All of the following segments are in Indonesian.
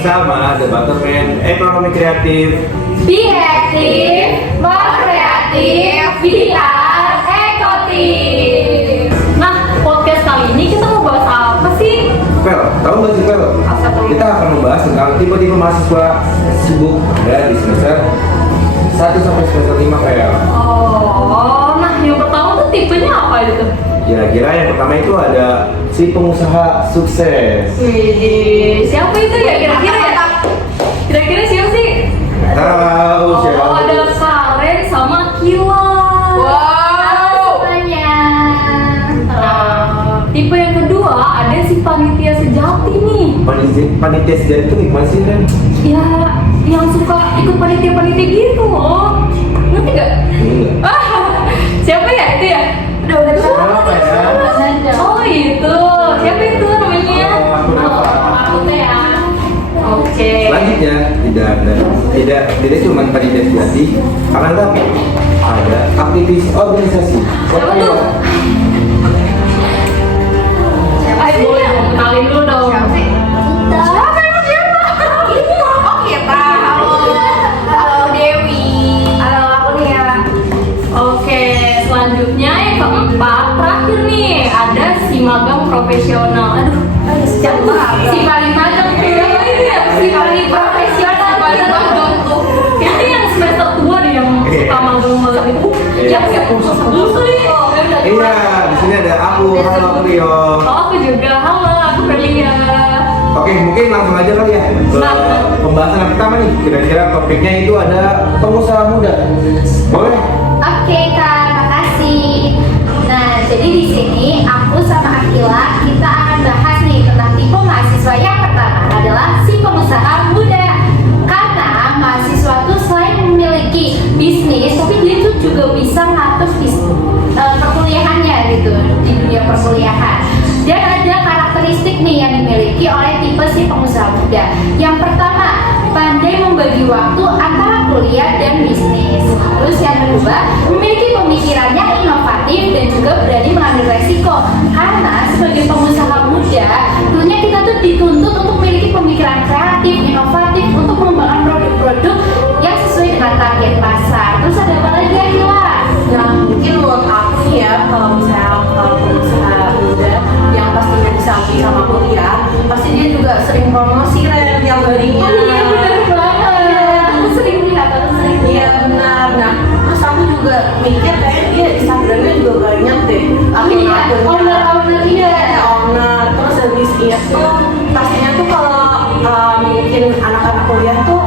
bersama The Butterman Ekonomi Kreatif. Be active, more kreatif, biar ekotif. Nah, podcast kali ini kita mau bahas apa sih? Pel, tahu nggak sih Pel? Kita akan membahas tentang tipe-tipe mahasiswa sibuk ada di semester 1 sampai semester 5 Pel. Oh, nah yang pertama tuh tipenya apa itu? Kira-kira yang pertama itu ada si pengusaha sukses. Wih, siapa itu ya kira-kira ya? Kira-kira siapa sih? Tahu siapa? Oh, ada Karen sama Kila. Wow. Semuanya. Tipe yang kedua ada si panitia sejati nih. Panitia sejati itu gimana sih Ren? Ya, yang suka ikut panitia-panitia gitu loh. Ngerti gak? Enggak. Siapa ya itu ya? Udah Siapa ya? Oh itu, siapa itu namanya? Aku lupa. Aku teh ya. Oke. Selanjutnya tidak cuma panitia sejati, akan tapi ada aktivis organisasi. Siapa tuh? Ayo boleh kenalin dulu dong. Siapa sih? Siapa emang siapa? Oh kita. Halo Dewi. Halo aku nih ya. Oke, selanjutnya yang keempat terakhir nih ada si magang profesional. Aduh, siapa? Si paling magang siapa ini ya? Si paling profesional. Si paling magang tuh. Kayaknya yang semester tua deh yang suka magang itu. Yang siap dulu nih. Iya, di sini ada aku. Halo aku Rio. Oh, aku juga. Halo, aku Berlia. Oke, mungkin langsung aja kali ya ke pembahasan yang pertama nih. Kira-kira topiknya itu ada pengusaha muda. Boleh? Oke Kak, makasih. Nah, jadi di sini aku sama Akila kita akan bahas nih tentang tipe mahasiswa yang pertama adalah si pengusaha muda. Karena mahasiswa tuh selain memiliki bisnis, tapi dia tuh juga bisa ngatur perkuliahannya gitu di dunia perkuliahan. Dan ada karakteristik nih yang dimiliki oleh tipe si pengusaha muda. Yang pertama, pandai membagi waktu antara kuliah dan bisnis. Terus yang kedua, memiliki pemikirannya inovatif dan juga berani mengambil resiko. Karena sebagai pengusaha muda, tentunya kita tuh dituntut untuk memiliki pemikiran kreatif, inovatif untuk mengembangkan produk-produk yang sesuai dengan target pasar. Terus ada apa lagi ya Kila? Ya mungkin menurut aku nih ya kalau misalnya pengusaha muda yang pastinya disamping sama kuliah, pasti dia juga sering promosi Ren yang harinya. Oh iya benar banget. Aku sering lihat, aku sering Iya lihat. benar. Nah terus aku juga mikir kayak dia Instagramnya juga banyak deh. Iya, owner iya. Owner. Terus habis itu pastinya tuh kalau mungkin anak-anak kuliah tuh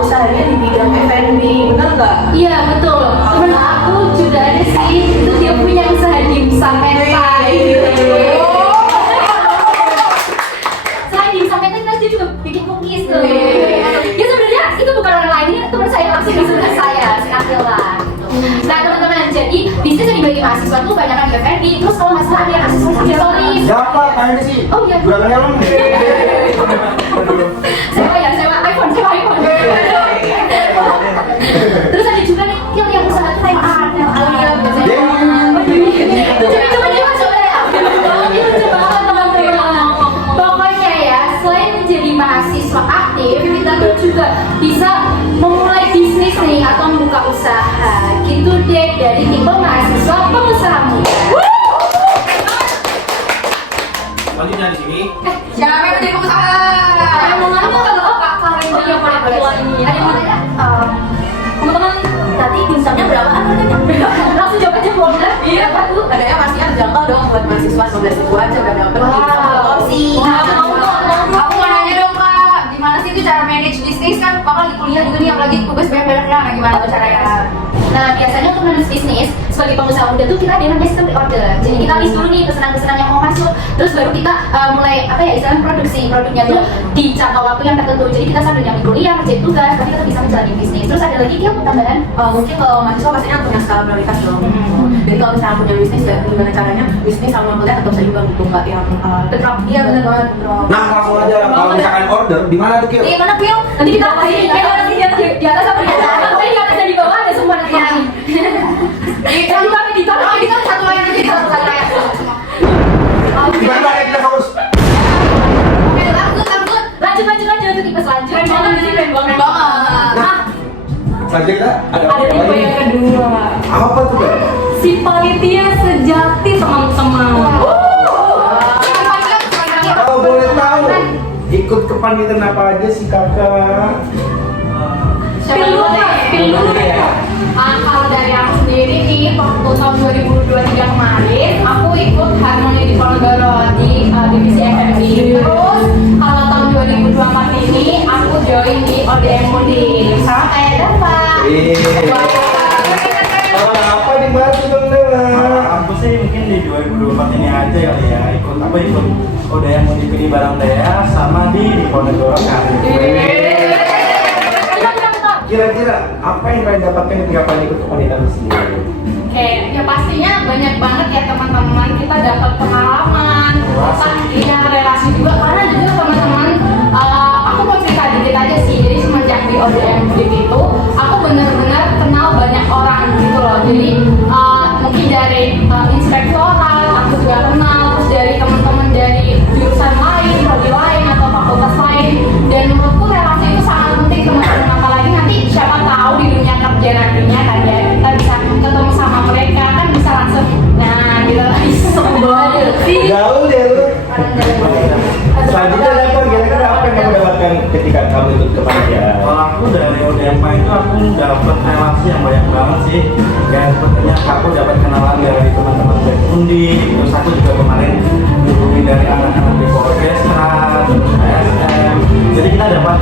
usahanya di bidang F&B, bener nggak? Iya betul. Temen aku juga ada sih. Itu dia punya usaha dimsum mentai gitu. Selain dimsum mentai, dia juga bikin cookies tuh. Ya sebenarnya itu bukan orang lain, ini teman saya langsung di sebelah saya, si Akila. Nah teman-teman, jadi bisnis yang dibagi mahasiswa tuh banyak yang di F&B. Terus kalau nggak salah ada yang aksesoris. Siapa kayaknya sih? Oh iya. Bukan helm. Sewa iPhone. Terus ada juga nih yang usaha fine art, yang Pokoknya ya, selain menjadi mahasiswa aktif, kita tuh juga bisa memulai bisnis nih atau membuka usaha. Gitu deh dari tipe mahasiswa pengusaha muda. Selanjutnya di sini. Siapa yang jadi pengusaha? Ada yang mau ngomong kalau Kak Karen dan yang paling tua ini? Ada yang mau tanya? Teman-teman, tadi dimsumnya berapaan harganya? Langsung jawab aja boleh. Iya Pak tuh, katanya pasti terjangkau dong buat mahasiswa 11 ribu aja udah dapet di porsi. Aku mau nanya dong Kak, gimana sih itu cara manage bisnis kan? Bakal di kuliah juga nih, apalagi tugas banyak-banyaknya. Nah, gimana tuh caranya? Nah, biasanya untuk manage bisnis sebagai pengusaha muda tuh kita ada yang namanya sistem pre-order. Jadi kita list dulu nih pesanan-pesanan yang mau masuk, terus baru kita mulai apa ya istilahnya produksi. Produknya tuh di jangka waktu yang tertentu. Jadi kita sambil nyambi kuliah, kerjain tugas, tapi kita bisa menjalani bisnis. Terus ada lagi dia tambahan. Mungkin kalau mahasiswa pastinya punya skala prioritas dong. Jadi kalau misalnya punya bisnis ya gimana caranya bisnis sama kuliah tetap seimbang gitu, nggak yang Bentrok. iya benar banget bentrok. Nah, langsung aja kalau misalkan order di mana tuh Kil? Di mana Pil? Nanti kita kasih Di atas apa di atas? Tadi di atas dan di bawah ada semua nanti. Di bawah kita satu layar aja, satu layar. Gimana kita harus? Oke, lanjut. lanjut. Itu tipe keren banget sih, keren banget. Nah, selanjutnya ada Ada apa tipe lagi? yang kedua. Apa tuh, Beb? Si panitia sejati teman-teman. Kalau boleh tahu, ikut kepanitiaan apa aja sih kakak? Pilih dulu ya. Kalau dari aku sendiri nih, waktu tahun 2023 kemarin, aku ikut Harmoni di Ponegoro di divisi FMI. Terus kalau tahun 2024 ini, aku join di ODM Mudik sama kayak Dava. Kalau apa dibahas dong, Dewa? Aku sih mungkin di 2024 ini aja kali ya ikut udah yang mau dipilih barang Dea sama di Ponegoro kan. Kira-kira apa yang kalian dapatkan ketika kalian ikut kepanitiaan sendiri? Oke, ya pastinya banyak banget ya teman-teman, kita dapat pengalaman, ya relasi juga karena juga teman-teman, aku mau cerita dikit aja sih. Jadi semenjak di ODM Mudik itu, aku benar-benar kenal banyak orang gitu loh. Jadi mungkin dari inspektorat aku juga kenal, terus dari teman-teman dari jurusan lain, prodi lain atau fakultas lain. Dan menurutku relasi itu sangat penting teman-teman, apalagi nanti siapa tahu di dunia kerja nantinya kan ya kita bisa ketemu sama mereka kan bisa langsung gitu Gaul ya lu. Selanjutnya apa? Kira-kira apa yang kamu dapatkan ketika kamu ikut kepanitiaan? Kalau aku dari ODMA itu aku dapat relasi yang banyak banget sih. Kayak sepertinya aku dapat kenalan dari teman-teman dari Undi, terus aku juga kemarin dihubungi dari anak-anak di orkestra, terus ASM. Jadi kita dapat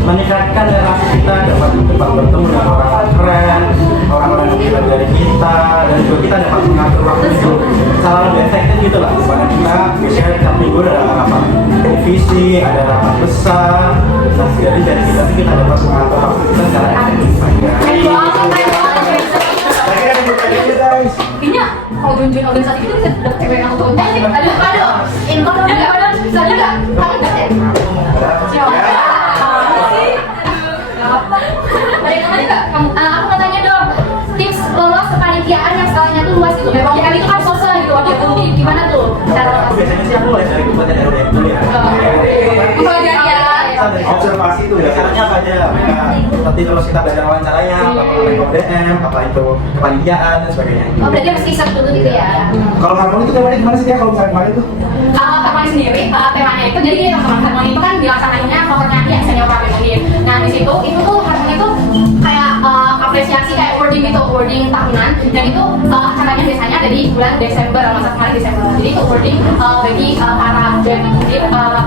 meningkatkan relasi kita, dapat bertemu dengan orang keren, orang-orang yang lebih dari kita, dan juga kita dapat mengatur waktu itu secara lebih efektif gitu lah. Karena kita misalnya tiap minggu ada rapat divisi, ada rapat besar, nah dari kita sih kita dapat mengatur waktu kita secara efektif saja. Akhirnya dibuka guys. Kayaknya kalau junjun organisasi itu bisa dapet cewek yang tuh aduh info dong bisa juga kamu dapet aku mau tanya dong tips lolos kepanitiaan yang skalanya tuh luas gitu memang kan itu kan sosial gitu waktu itu gimana tuh cara Biasanya sih aku mulai dari kebutuhan dari ODM dulu ya. Observasi itu ya. Caranya apa aja? Nanti terus kita belajar wawancaranya, apa itu ODM, apa itu kepanitiaan dan sebagainya. oh berarti harus riset dulu gitu ya Kalau harmoni itu temanya gimana sih ya kalau misalnya kemarin tuh? kalau Harmoni sendiri temanya itu jadi teman-teman Harmoni itu kan dilaksanainnya covernya dia senior Harmoni. Nah di situ itu tuh Harmoni itu kayak apresiasi kayak wording tahunan dan itu acaranya biasanya ada di bulan Desember masa kemarin Desember. Jadi itu wording bagi para band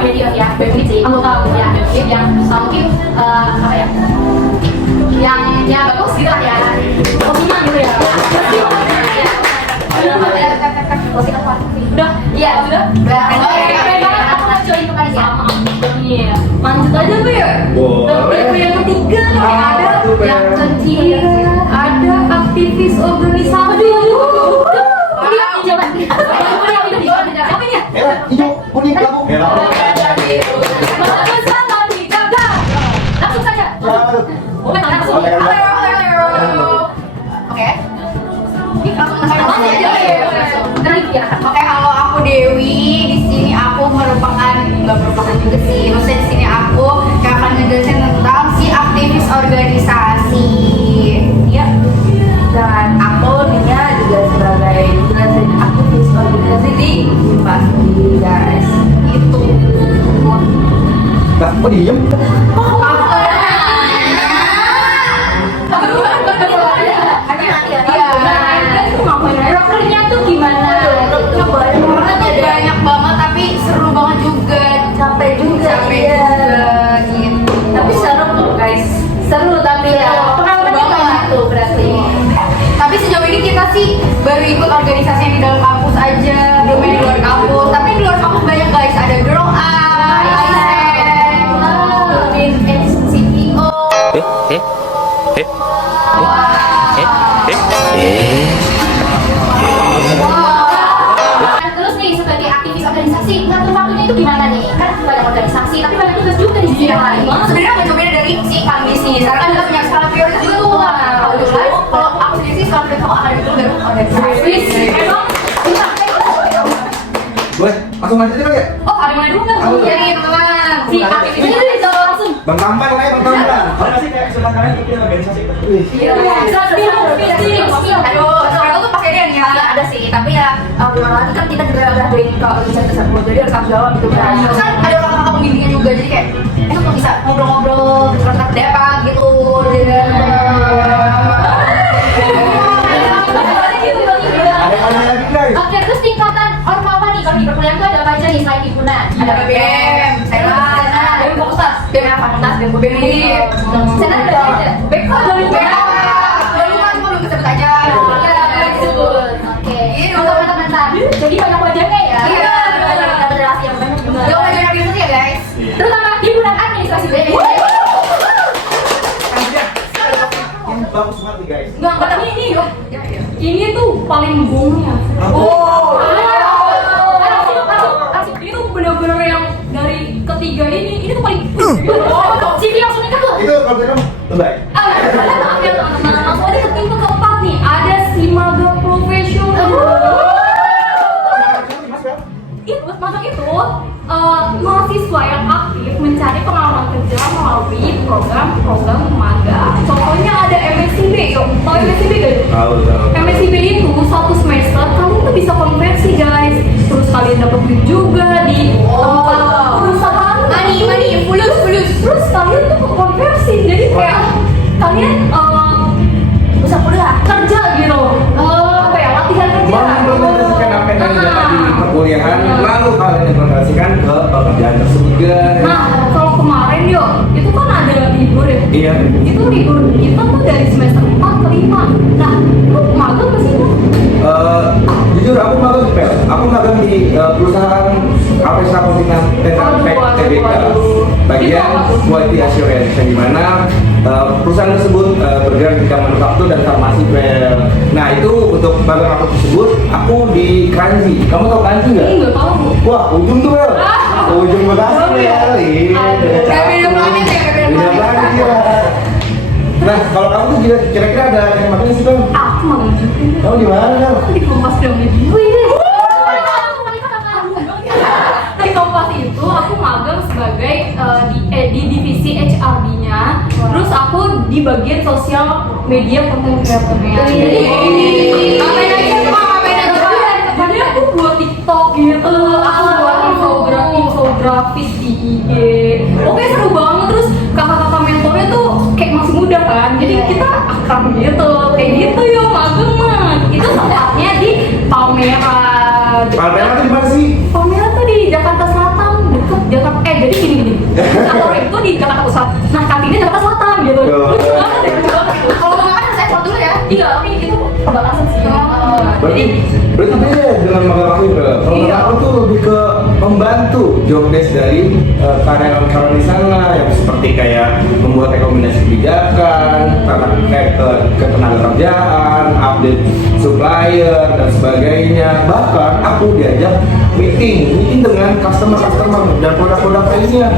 media ya band sih anggota ya band yang mungkin apa ya yang ya bagus gitu lah ya optimal gitu ya. Udah, iya udah. Keren banget aku mau join kepanitiaan. Iya. Lanjut aja Bu ya. Boleh. Yang ketiga nih Apa ada tuh, Beb? yang ketiga ada aktivis organisasi. Kuliah di Jawa. Kuliah di Jawa. Apa ya? Merah, hijau, kuning, lampu. Merah. Bagus banget dijaga. Langsung saja. Apa tuh? Langsung. Oke. Ini Oke, kalau aku Dewi, di sini aku nggak merupakan juga sih. Maksudnya di sini aku yang akan ngejelasin tentang si aktivis organisasi. Ya. Dan aku dia juga sebagai aktivis organisasi di pasti guys. Itu. Nah, kok diem? Rokernya tuh gimana? Banyak banget tapi seru banget juga, capek juga gitu. Tapi seru tuh guys. Seru tapi ya. Pengalamannya banyak tuh berarti. Tapi sejauh ini kita sih baru ikut organisasi yang di dalam kampus aja, belum yang di luar kampus. Tapi di luar kampus banyak guys, ada Girl Eye, Bin CEO. Terus nih sebagai aktivis organisasi, ngatur waktunya itu gimana nih? Kan banyak organisasi, tapi banyak tugas juga di sini lain. Sebenarnya aku coba dari si kami sih, karena kan kita punya skala prioritas juga tuh. Kalau aku sendiri sih skala prioritas akan itu baru organisasi. Boleh, langsung lanjut aja ya? Oh, ada mana dulu nggak? Aku- Jadi teman si aktivis ini Bang Tampan lah ya, Bang Tampan. Mana sih kayak sebelah kalian bikin organisasi? Wih. Iya. Aduh, soalnya tuh pakai dia ya. Ada sih, tapi ya gimana lagi kan kita juga udah doain ke organisasi tersebut, jadi harus tanggung jawab gitu kan. Terus kan ada orang-orang pembimbingnya juga, jadi kayak kok bisa ngobrol-ngobrol, curhat apa gitu. Ada yang lagi guys? Oke, terus tingkatan ormawa nih, kalau di perkuliahan tuh ada apa aja nih selain himpunan? Ada BBM, Senat, BBM fakultas, BBM fakultas, dan BBM ini. Senat ada apa aja? BBM belum kesebut aja. Iya, disebut. Oke. Mantap. Jadi banyak wajahnya ya? Iya, ada relasi yang banyak. Jangan banyak yang ya guys. Terutama himpunan administrasi BPJS. Ini bagus banget nih guys. Enggak, tapi ini yuk. Ini tuh paling boomnya. Oh. Ini tuh bener-bener yang dari ketiga ini tuh paling. CV langsung nikah tuh. Itu kalau kamu terbaik. Langsung aja ke tim keempat nih. Ada si maga profesional. Itu masuk itu mahasiswa yang aktif mencari pengalaman kerja melalui program magang. Contohnya ada MSCB. Yuk, tahu MSCB gak? Tahu. MSCB itu satu semester kalian tuh bisa konversi guys. Terus kalian dapat duit juga di tempat perusahaan. Money, fulus. Terus kalian tuh konversi. Jadi kayak kalian Bisa kuliah. kerja gitu. Apa ya, latihan kerja. Mengimplementasikan apa yang kalian dapat di perkuliahan, lalu kalian implementasikan ke pekerjaan tersebut guys. Nah, kalau kemarin yuk, itu kan ada libur ya. Iya. Itu libur kita tuh dari semester 4 ke 5. Nah, lu magang ke sini? Jujur aku magang di PL. Aku magang di perusahaan Apesa Kontinental TBK, bagian quality assurance, yang dimana perusahaan tersebut bergerak di bidang manufaktur dan farmasi PL. Nah itu untuk magang aku tersebut, aku di Kanji. Kamu tahu Kanji nggak? Nggak tahu. Wah, ujung tuh PL. Ujung Bekasi PL. Beda planet ya, beda planet. ya. Nah, kalau kamu tuh kira-kira ada yang magang sih Bang? Aku magang juga. Kamu di mana Bang? Aku di Kompas Gramedia. Di Kompas itu aku magang sebagai di divisi HRD-nya. Terus aku di bagian sosial media content creator-nya. Ngapain aja? Jadi aku buat TikTok gitu. Aku buat infografis di IG. Oke, seru banget. Terus kakak-kakak mentornya tuh kayak masih muda kan. Jadi kita akrab gitu. Kayak gitu yo magang mah. Itu tempatnya di Palmerah. Palmerah tuh di mana sih? Palmerah tuh di Jakarta Selatan, deket Jakarta. Jadi gini. Kantor itu di Jakarta Pusat. Nah, kantinnya Jakarta Selatan gitu. Lucu banget ya, lucu banget. Kalau mau makan saya keluar dulu ya. Iya, tapi itu perbatasan sih. Berarti beda dengan magang aku itu. Kalau Iya. magang aku tuh lebih ke membantu job desk dari karyawan-karyawan di sana, yang seperti kayak membuat rekomendasi kebijakan, ke tenaga kerjaan, update supplier dan sebagainya. Bahkan aku diajak meeting dengan customer dan produk-produk lainnya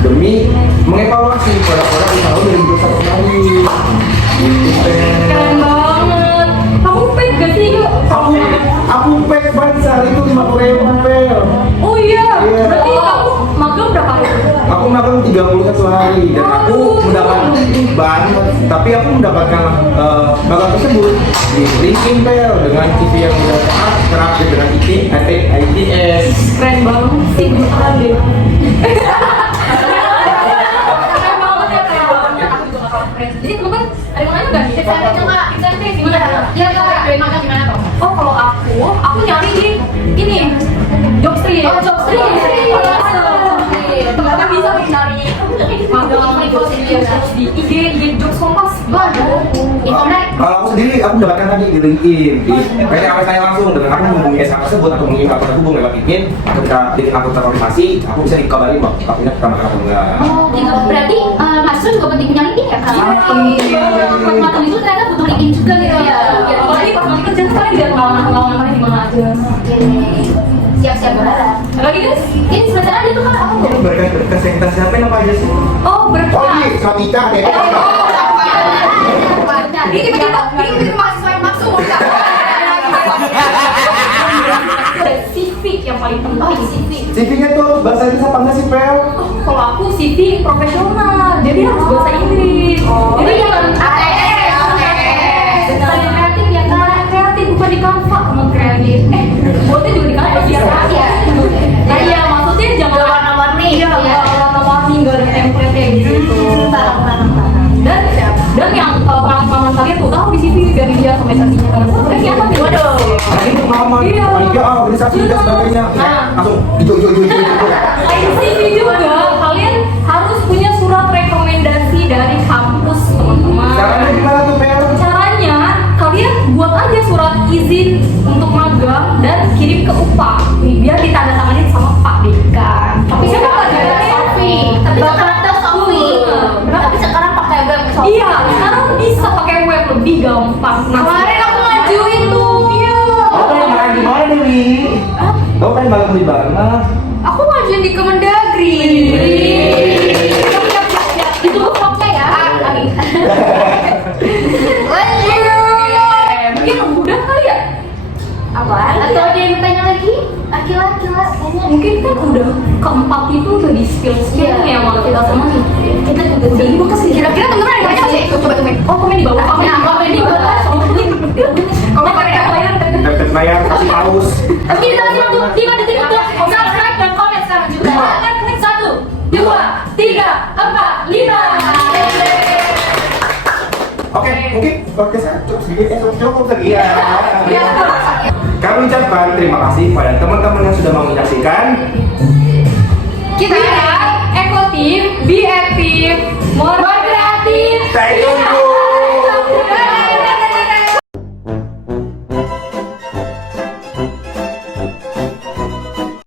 demi mengevaluasi produk-produk di tahun 2021 kali. Gitu, Teh. Keren banget. Kamu paid gak sih? Aku pack ban sehari itu 50.000 pel. Oh iya. Iya. Berarti kamu magang berapa hari? Aku makan 31 hari dan aku mendapatkan ban, tapi aku mendapatkan magang tersebut di LinkedIn pel dengan CV yang udah kerap dengan ITS. Keren banget sih, beneran deh. Keren banget ya, keren banget. Aku juga bakal keren. Jadi teman-teman, ada yang lain nggak nih? Tips and trick gimana? Ya kak, dari makan gimana toh? Oh, kalau aku nyari di ini Jobstreet. Oh, Jobstreet. Teman-teman bisa mencari magang terus di IG Jobs Kompas. Waduh, internet. Kalau aku sendiri, aku mendapatkan tadi di LinkedIn, di PT apa saya langsung dengan aku menghubungi SK tersebut atau mengirim aku terhubung lewat LinkedIn. Ketika aku terkonfirmasi, aku bisa dikabari bahwa vaksinnya pertama kali atau enggak. Oh, gitu. Berarti mahasiswa juga penting punya LinkedIn ya, Kak? Sangat penting. Buat magang itu ternyata butuh LinkedIn juga gitu ya. Apalagi pas nanti kerja kalian lihat pengalaman mana di mana aja. Oke. Siap-siap berharap. Lagi guys? Ini sebenarnya ada tuh kan apa tuh? Berkas yang kita siapin apa aja sih? Oh, berkas. Sonika deh. Ini tiba-tiba mahasiswa yang maksud nggak? CV yang paling penting. Oh, CV. CV-nya tuh bahasa Inggris apa enggak sih, Pel? Kalau aku CV profesional. jadi harus bahasa Inggris. Jadi jangan kreatif ya kak, kreatif bukan di Canva, emang kreatif. Buatnya juga di Canva biasa aja. Nah iya maksudnya jangan warna-warni. Iya, nggak warna-warni, nggak ada template kayak gitu. Dan yang pengalaman kalian tuh tahu di CV dari dia organisasinya kan sebenarnya apa nih? Waduh. Nah, ini pengalaman Iya. panitia organisasi dan sebagainya. Langsung itu. Selain CV juga, kalian harus punya surat rekomendasi dari kampus teman-teman. Caranya gimana tuh, Pel? Caranya, kalian buat aja surat izin untuk magang dan kirim ke UPA. Biar ditandatangani sama Pak Dekan. Tapi sekarang ada Sofi. Tapi Bapak sekarang ada Sofi. Tapi sekarang pakai web Sofi. Iya, sekarang bisa pakai web lebih gampang. Nah, Kemarin aku ngajuin tuh. Iya. Kau pengen magang di mana, Dewi? Kau pengen magang di mana? Aku ngajuin di Kemendagri. Siap. Itu fakta ya. Lanjut. Mungkin udah kali ya. Apaan? Atau ada yang tanya lagi? Akila tanya. Mungkin kan udah keempat itu udah di skill-skillnya Iya. sama kita semua nih. Kita juga sih. Kira-kira teman-teman ada banyak sih? Coba komen. Oh, komen di bawah. Komen di bawah. Kalau pakai layar Deket layar kasih paus. Oke, kita kasih waktu 5 detik untuk subscribe dan komen sekarang juga. 1, 2, 3, 4, 5. Oke, mungkin podcast saya cukup segini, cukup sekian. Kami ucapkan terima kasih pada teman-teman yang sudah mau menyaksikan. kita Eko Team, be active, more kreatif. Stay tune